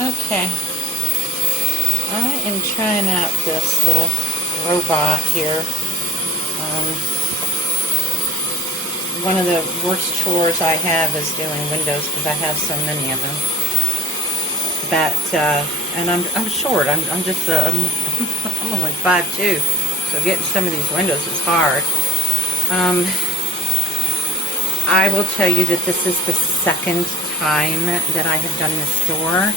Okay. I am trying out this little robot here. One of the worst chores I have is doing windows because I have so many of them. And I'm short. I'm just I'm only 5'2", so getting some of these windows is hard. I will tell you that this is the second time that I have done this door.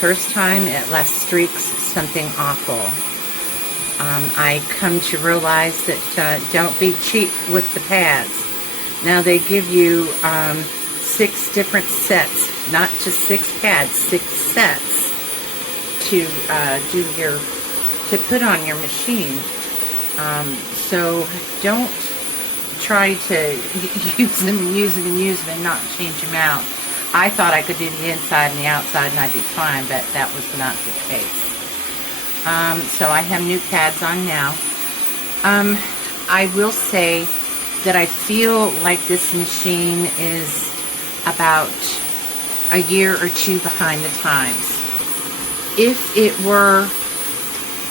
First time it left streaks, something awful. I come to realize that don't be cheap with the pads. Now they give you 6 different sets, not just 6 pads, 6 sets to put on your machine. So don't try to use them and not change them out. I thought I could do the inside and the outside and I'd be fine, but that was not the case. So I have new pads on now. I will say that I feel like this machine is about a year or 2 behind the times. If it were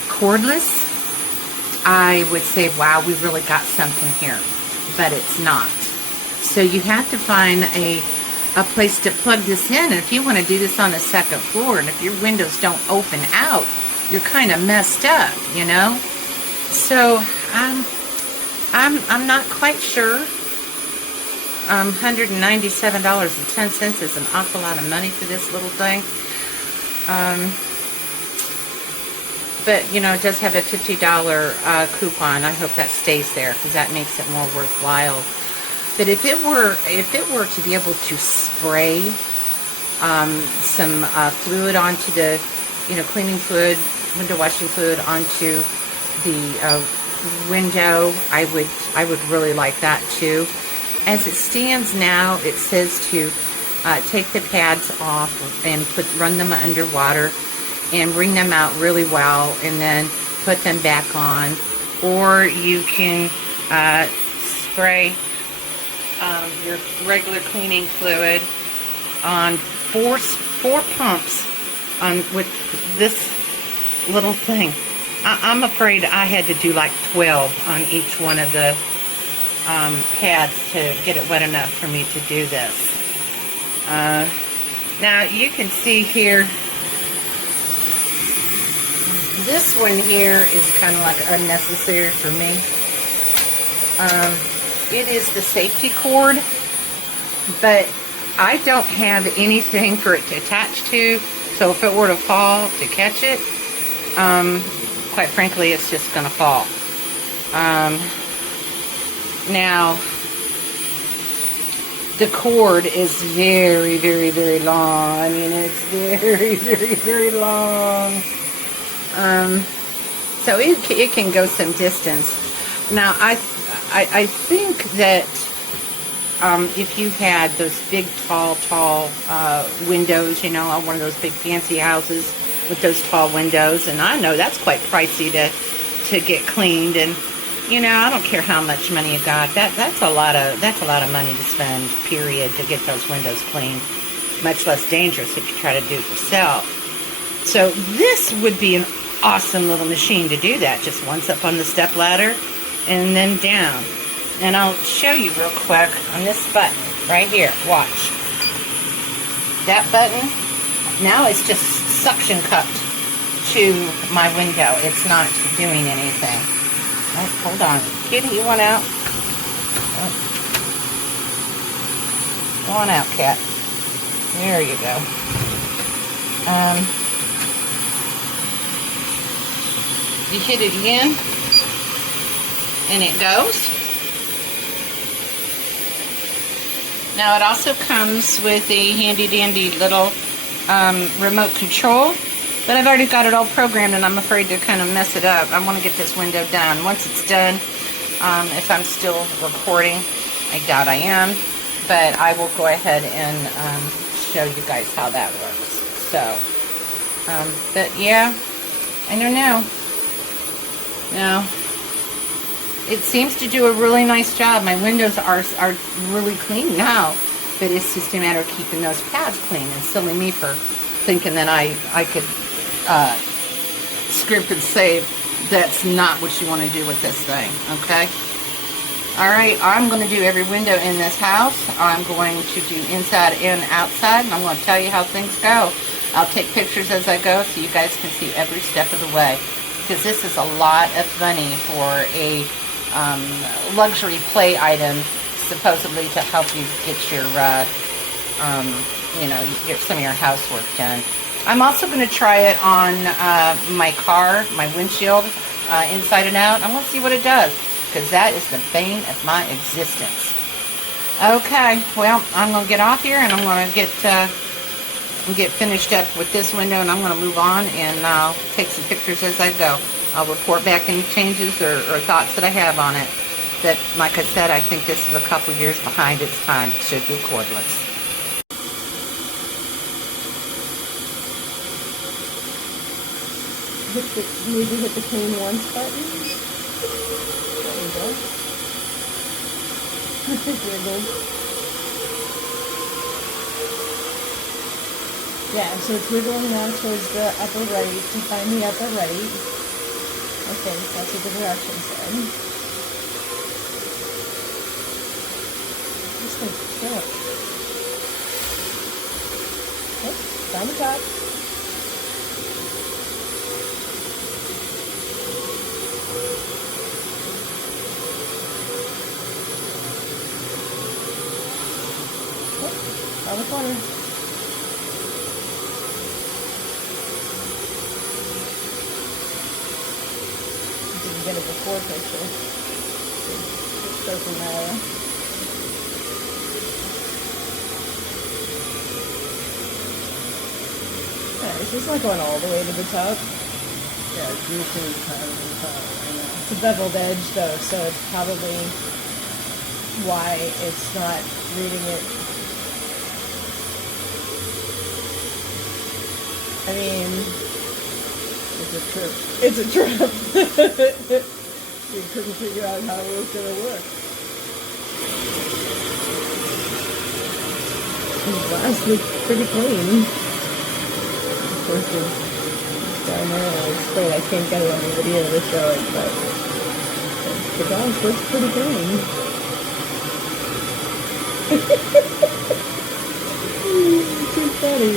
cordless, I would say, wow, we really got something here, but it's not. So you have to find a place to plug this in, and if you want to do this on the 2nd floor, and if your windows don't open out, you're kind of messed up, you know. So I'm not quite sure. $197.10 is an awful lot of money for this little thing. But you know, it does have a $50 coupon. I hope that stays there because that makes it more worthwhile. But if it were to be able to spray some fluid onto the, cleaning fluid, window washing fluid onto the window, I would really like that too. As it stands now, it says to take the pads off and run them under water and wring them out really well, and then put them back on. Or you can spray your regular cleaning fluid on four pumps with this little thing. I'm afraid I had to do like 12 on each one of the pads to get it wet enough for me to do this. Now you can see here, this one here is kind of like unnecessary for me. It is the safety cord, but I don't have anything for it to attach to, so if it were to fall, to catch it, quite frankly, it's just going to fall. Now, the cord is very, very, very long. I mean, it's very, very, very long. So it can go some distance. Now, I think that if you had those big, tall windows, on one of those big fancy houses with those tall windows, and I know that's quite pricey to get cleaned, and I don't care how much money you got. That's a lot of money to spend, period, to get those windows cleaned. Much less dangerous if you try to do it yourself. So this would be an awesome little machine to do that. Just once up on the step ladder and then down. And I'll show you real quick on this button right here. Watch. That button, now it's just suction cupped to my window. It's not doing anything. Oh, hold on. Kitty, you want out? Oh. Go on out, cat. There you go. You hit it again, and it goes. Now it also comes with a handy-dandy little remote control, but I've already got it all programmed, and I'm afraid to kind of mess it up. I want to get this window done. Once it's done, if I'm still recording, I doubt I am, but I will go ahead and show you guys how that works. So, but yeah, I don't know. Now, it seems to do a really nice job. My windows are really clean now, but it's just a matter of keeping those pads clean, and silly me for thinking that I could script and save. That's not what you want to do with this thing, okay? Alright, I'm going to do every window in this house. I'm going to do inside and outside, and I'm going to tell you how things go. I'll take pictures as I go so you guys can see every step of the way. Because this is a lot of money for a luxury play item, supposedly to help you get your, you know, get some of your housework done. I'm also going to try it on my car, my windshield, inside and out. I'm going to see what it does, because that is the bane of my existence. Okay, well, I'm going to get off here, and I'm going to get finished up with this window, and I'm going to move on, and I'll take some pictures as I go. I'll report back any changes or thoughts that I have on it. But, like I said, I think this is a couple years behind its time. It should be cordless. Maybe hit the clean once button. There we go. Wiggle. Yeah, so it's wiggling now towards the upper right to find the upper right. Okay, that's what the direction said. This thing's short. Okay, found the top. On the corner. Didn't get a before picture. Doesn't matter. Yeah, it's just not going all the way to the top. Yeah, it's usually kind of the top. I know. It's a beveled edge though, so it's probably why it's not reading it. I mean, It's a trip. it's a trip. We couldn't figure out how it was going to work. The glass looks pretty clean. Of course, it's down there. It's great. I can't get it on the video to show it, but the glass looks pretty clean. Too funny.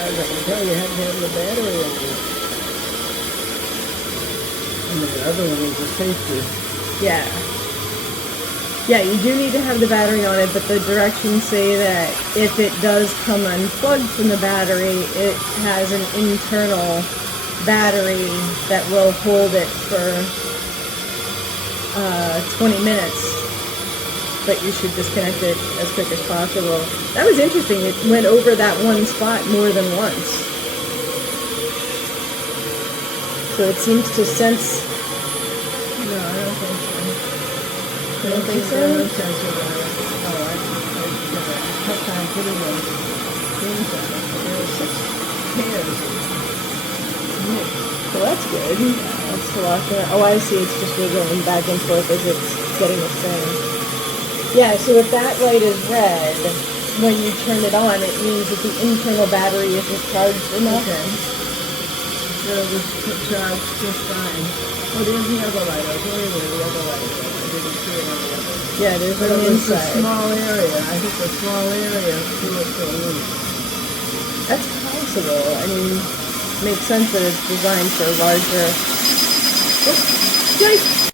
I can tell you had to have the battery on it. And the other one is a safety. Yeah. Yeah, you do need to have the battery on it, but the directions say that if it does come unplugged from the battery, it has an internal battery that will hold it for 20 minutes. But you should disconnect it as quick as possible. That was interesting. It went over that one spot more than once. So it seems to sense. No, I don't think so. You don't think so? There's no sensor on it. Oh, I had a tough time putting the things on it. There were 6 pairs. Well, that's good. That's to lock it. Oh, I see. It's just wiggling back and forth as it's getting its thing. Yeah, so if that light is red, when you turn it on, it means that the internal battery isn't charged enough. Okay. So it was charged just fine. Oh, there's the other light. I was wondering where the other light was. I didn't see it on the other. Yeah, there's But one it was a inside. small area. I think the small area threw it for a loop. That's possible. I mean, makes sense that it's designed for larger. Oops, yikes!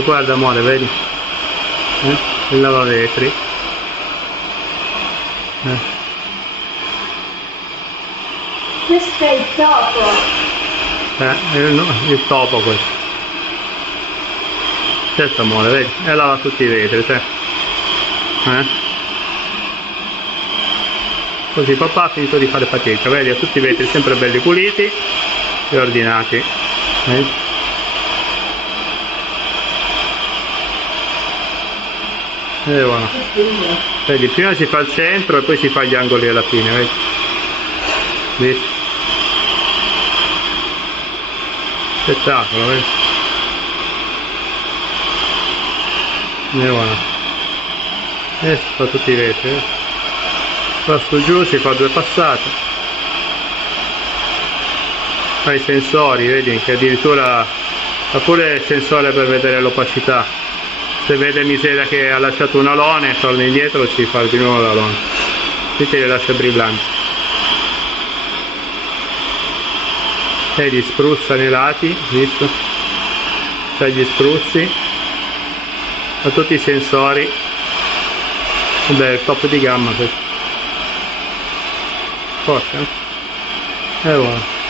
Guarda amore, vedi? Il lavavetri. Questo è il topo. Il topo questo. Certo amore, vedi? E lava tutti i vetri, te. Così papà ha finito di fare fatica, vedi? Ha tutti i vetri sempre belli puliti e ordinati. Vedi? E voilà. Vedi, prima si fa il centro e poi si fa gli angoli alla fine, vedi? Visto? Spettacolo, vedi? E voilà. E si fa tutti i vetri, qua su giù si fa 2 passate. Fa i sensori, vedi che addirittura ha pure il sensore per vedere l'opacità. Se vede miseria che ha lasciato un alone, torna indietro e si fa di nuovo l'alone. Qui te li lascia brillanti. E li spruzza nei lati, visto? C'ha gli spruzzi. Ha tutti i sensori. Beh, il top di gamma questo. Forte, eh? E voilà.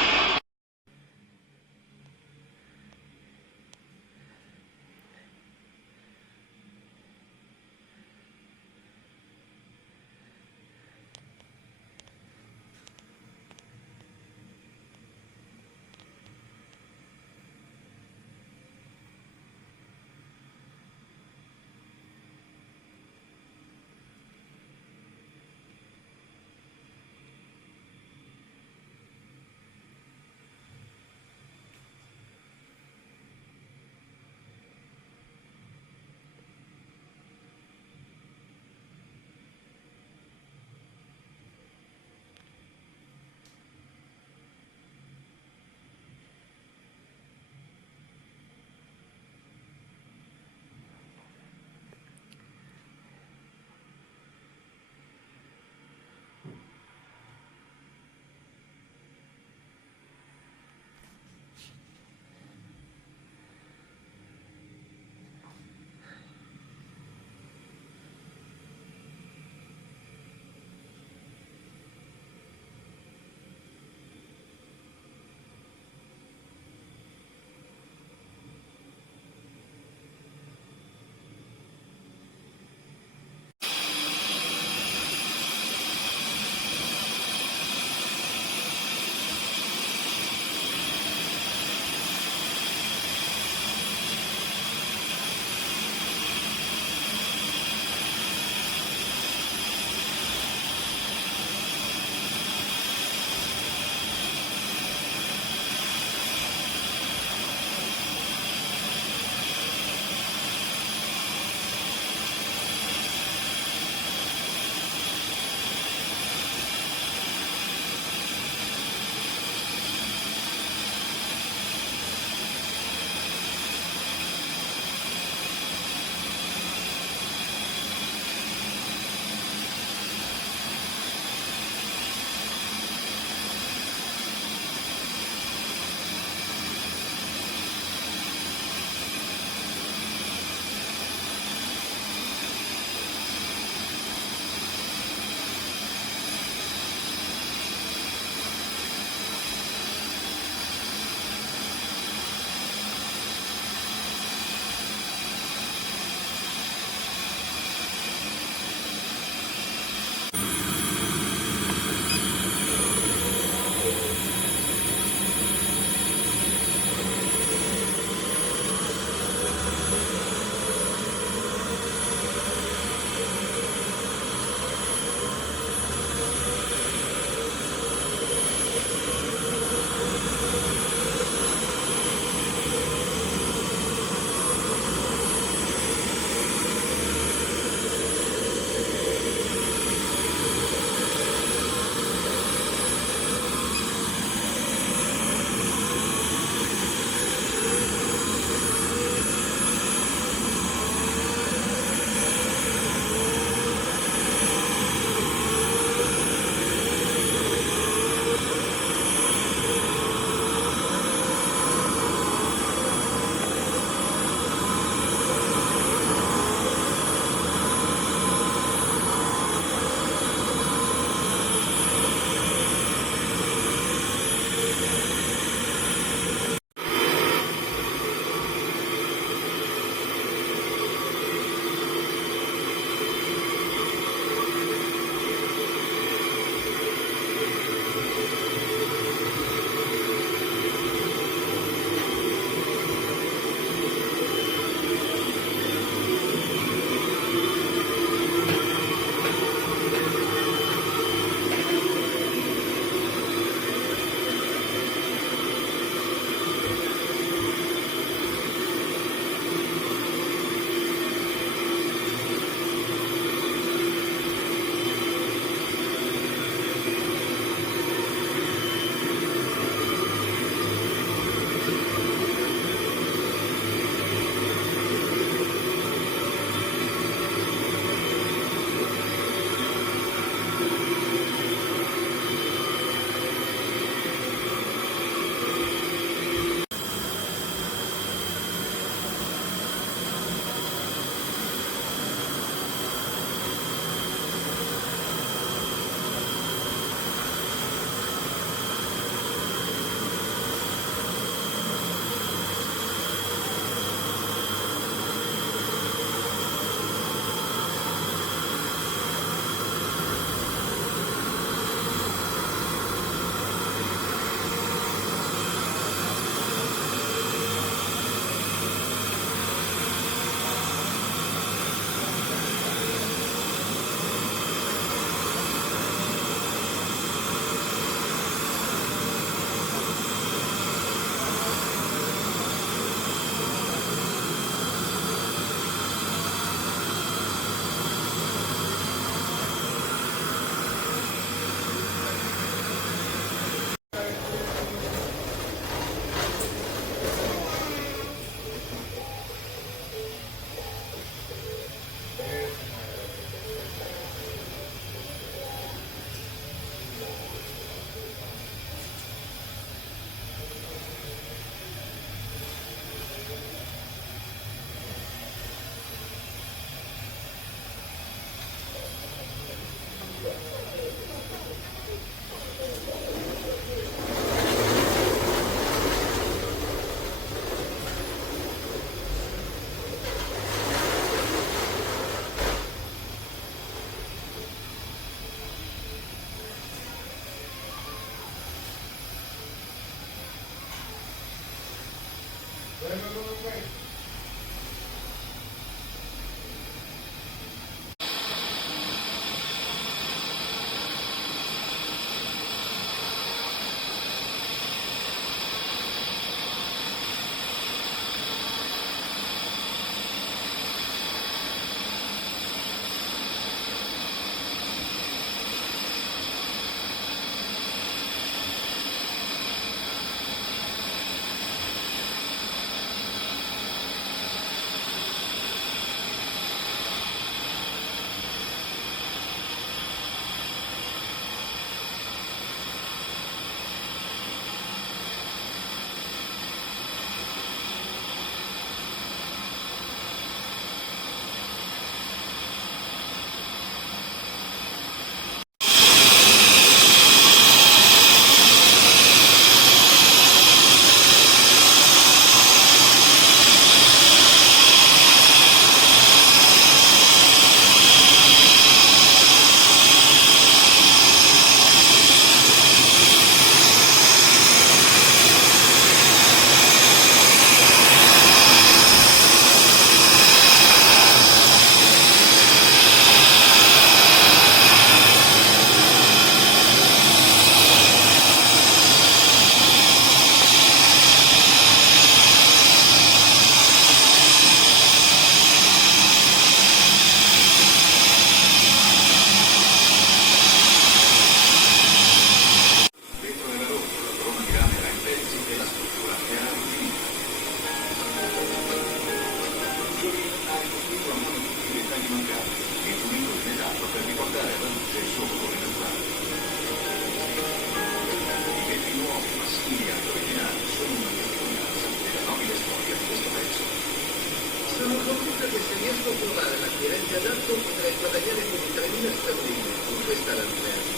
Sono convinto che se riesco a trovare l'acquirente adatto potrei guadagnare più di 3.000 sterline con questa lanterna.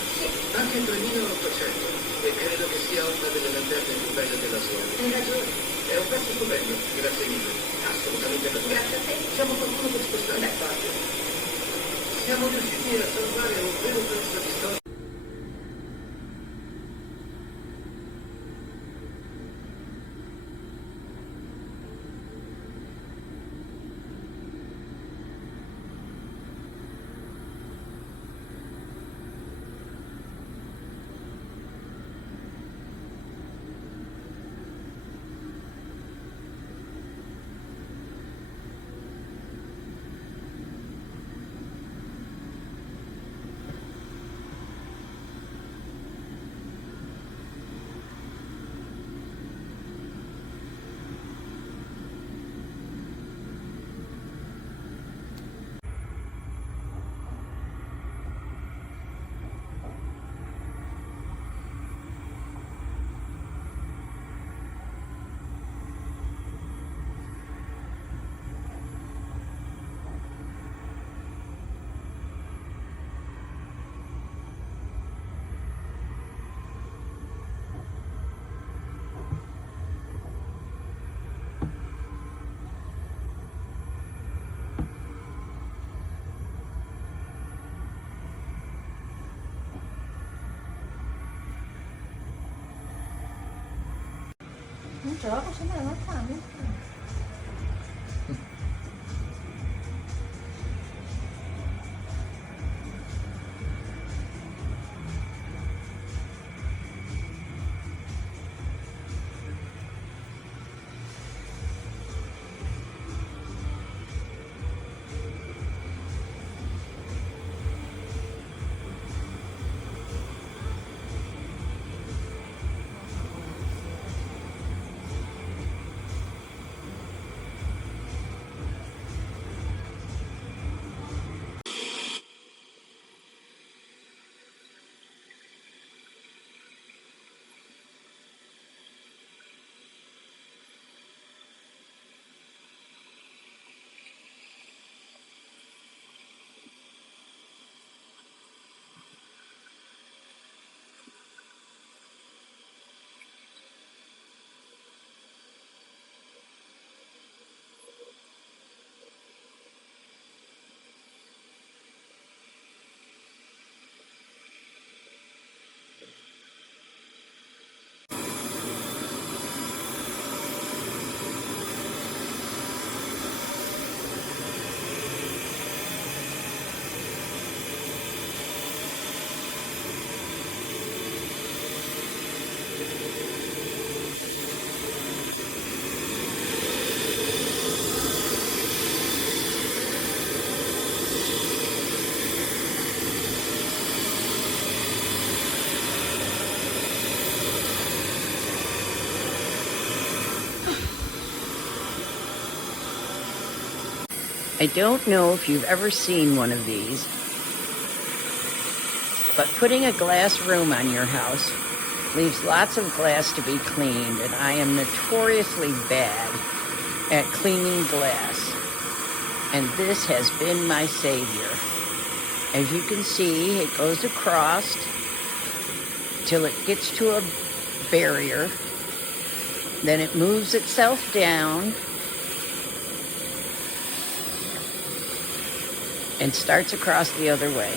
Anche 3.800, e credo che sia una delle lanterne più belle della serie. Hai ragione. È un pezzo stupendo, grazie mille. Assolutamente per me. Grazie a te. Siamo qualcuno per spostare le parti. Siamo riusciti a salvare un vero pezzo di storia. Non ce la faccio mai, ma fame. I don't know if you've ever seen one of these, but putting a glass room on your house leaves lots of glass to be cleaned, and I am notoriously bad at cleaning glass, and this has been my savior. As you can see, it goes across till it gets to a barrier, then it moves itself down and starts across the other way.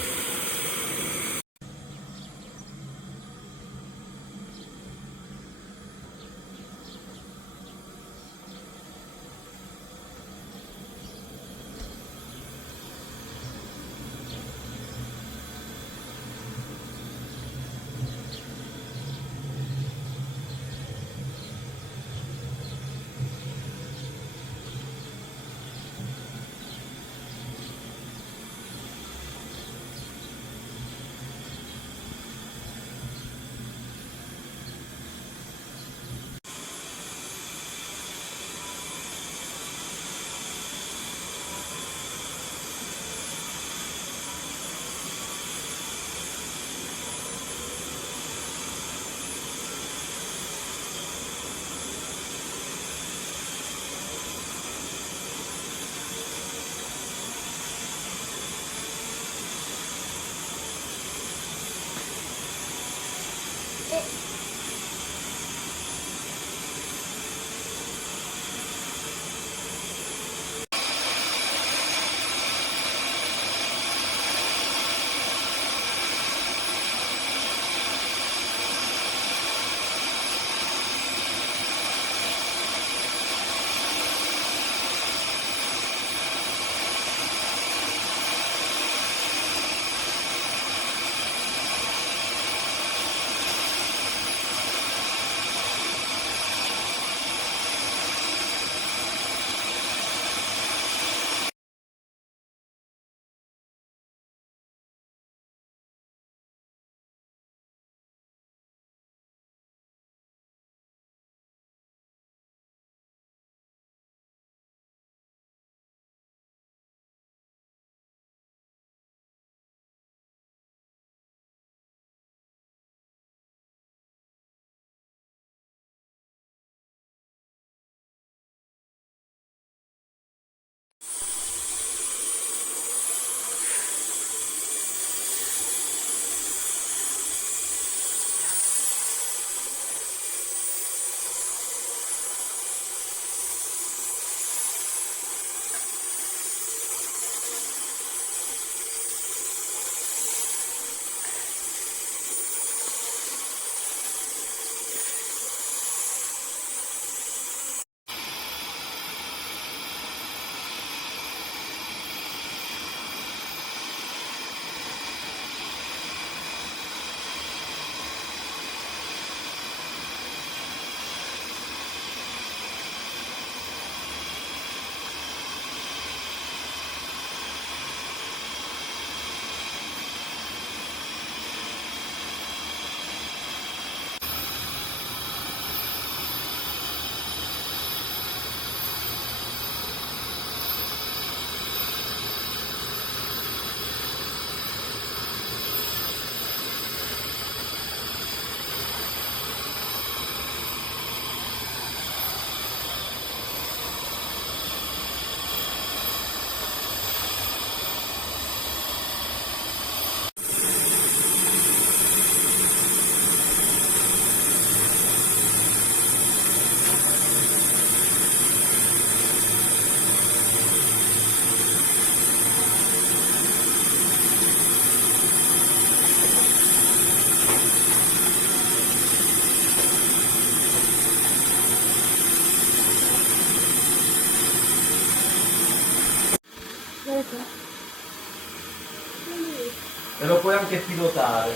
E lo puoi anche pilotare.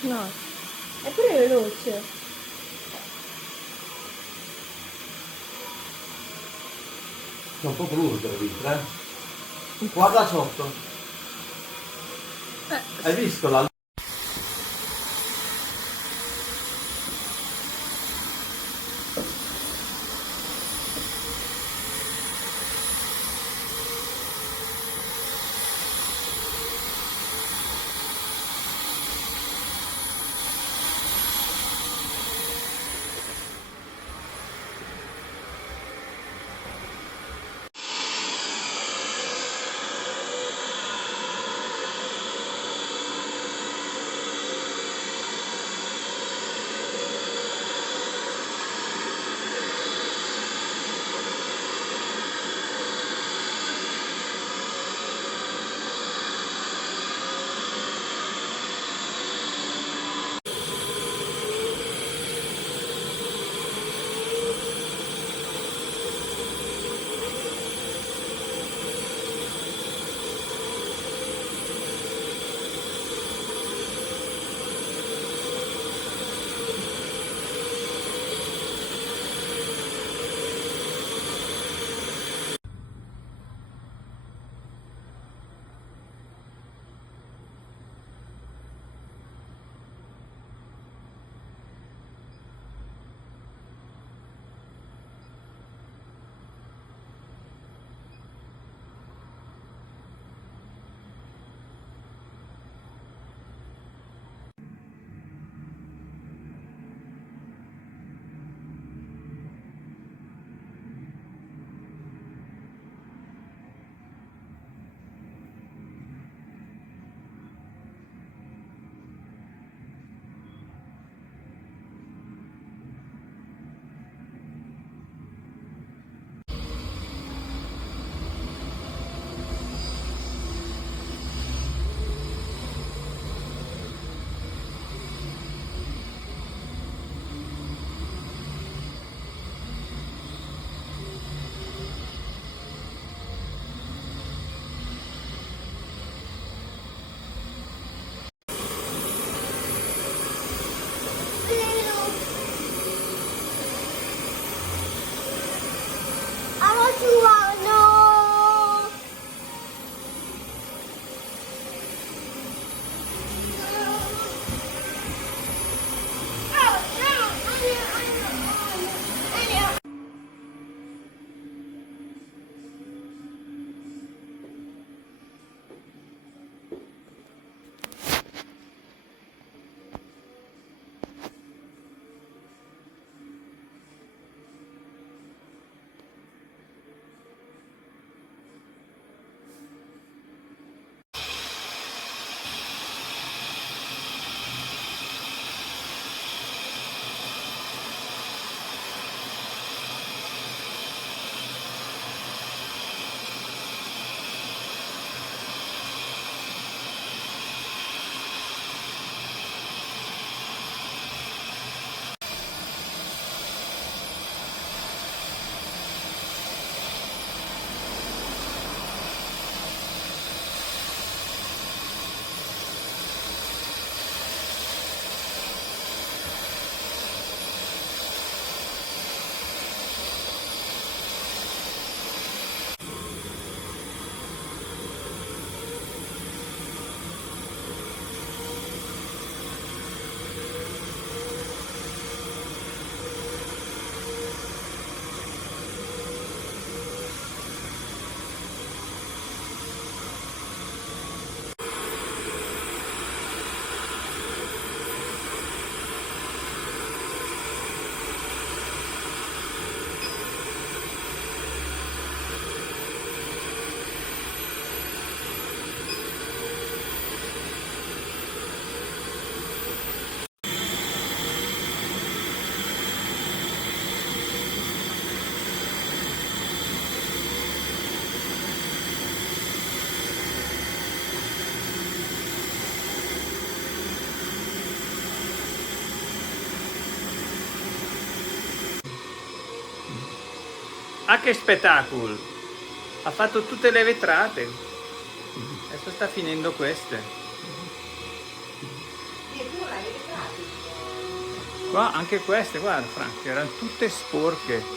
No, è pure veloce. È un po' brutto per vista, eh? Guarda sotto. Hai visto la Ah, che spettacolo! Ha fatto tutte le vetrate. Adesso sta finendo queste. Qua anche queste, guarda Frank, erano tutte sporche.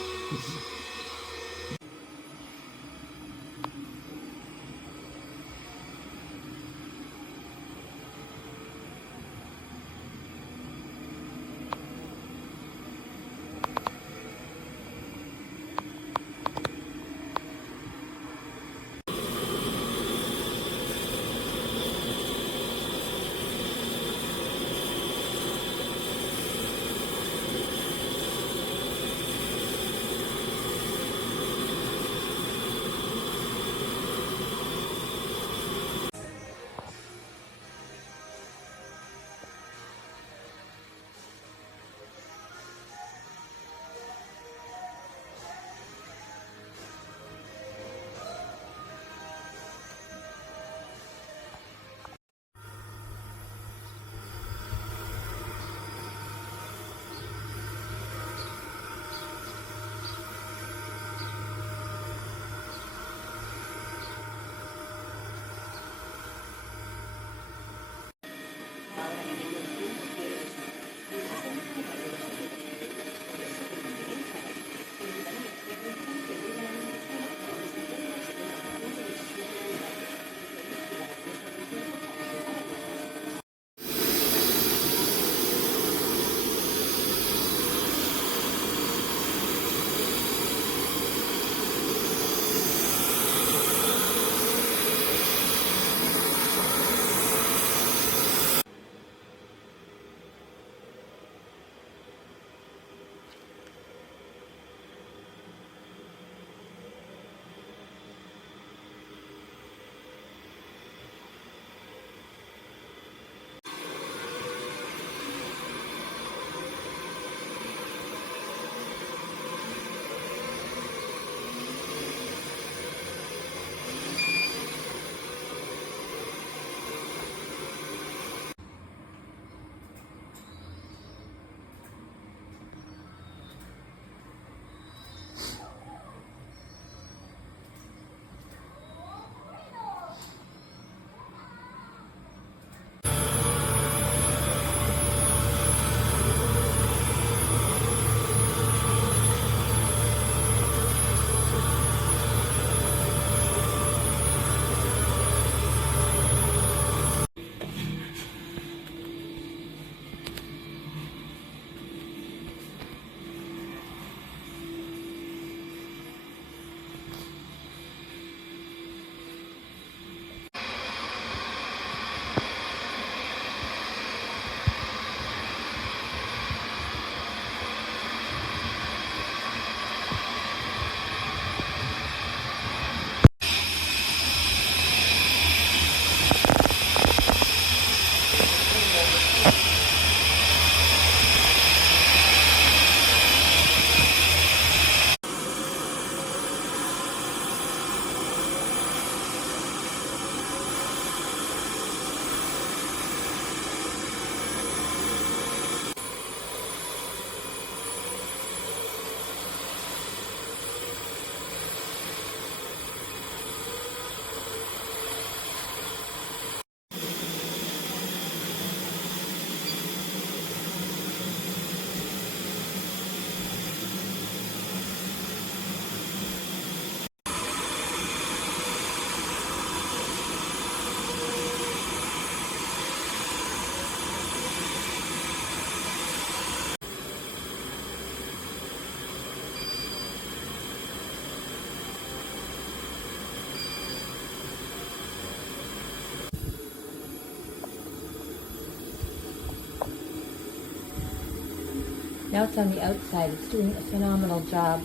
Now it's on the outside. It's doing a phenomenal job.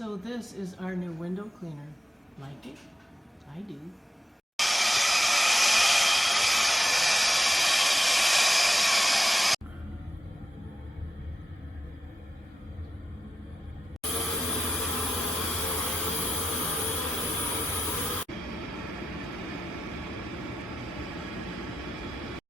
So this is our new window cleaner. Like it? I do.